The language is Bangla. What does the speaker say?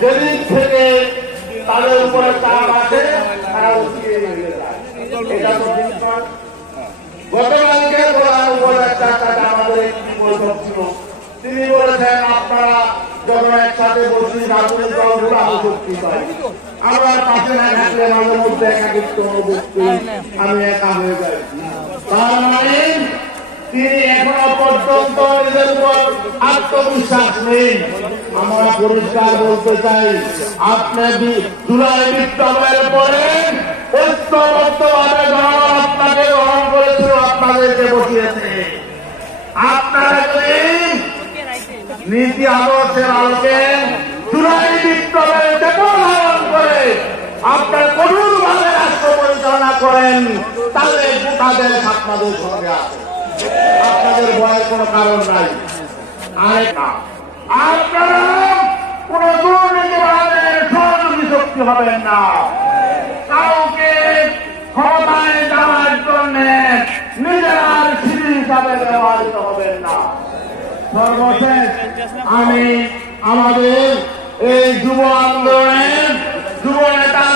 যেদিন থেকে তাদের উপরে চাপ আছে তারা উঠিয়ে নিয়ে যায়। এটা তো গতকালকে আমাদের একটি বৈঠক ছিল, তিনি বলেছেন আপনারা যখন একসাথে বসি রাজনৈতিক দলগুলো আরো শক্তি পাই, আমরা পাশে না থাকলে মাঝে মধ্যে একাকিত্ব অনুভব করি, আমি একা হয়ে যাই। তার মানে তিনি এখনো পর্যন্ত নিজের উপর আত্মবিশ্বাস নেই। আমরা পরিষ্কার বলতে চাই, আপনি জুলাই বিপ্লবের পরে ঐক্যবদ্ধভাবে জনগণ আপনাকে গ্রহণ করেছিল, আপনাদেরকে বসিয়েছে। আপনারা যদি নীতি আদর্শের আলোকে জুলাই বিপ্লবের চেতনা ধারণ করে আপনার কঠোরভাবে রাষ্ট্র পরিচালনা করেন, তাহলে তাদের আপনাদের সঙ্গে আছে, আপনাদের ভয়ের কোন কারণ নাই। আপনারা কোন দুর্নীতিবাদের সহযোগী শক্তি হবেন না, কাউকে ক্ষমতায় যাওয়ার জন্য নিজেরা সিঁড়ি হিসাবে ব্যবহৃত হবেন না। সর্বশেষ আমি আমাদের এই যুব আন্দোলনের যুব নেতা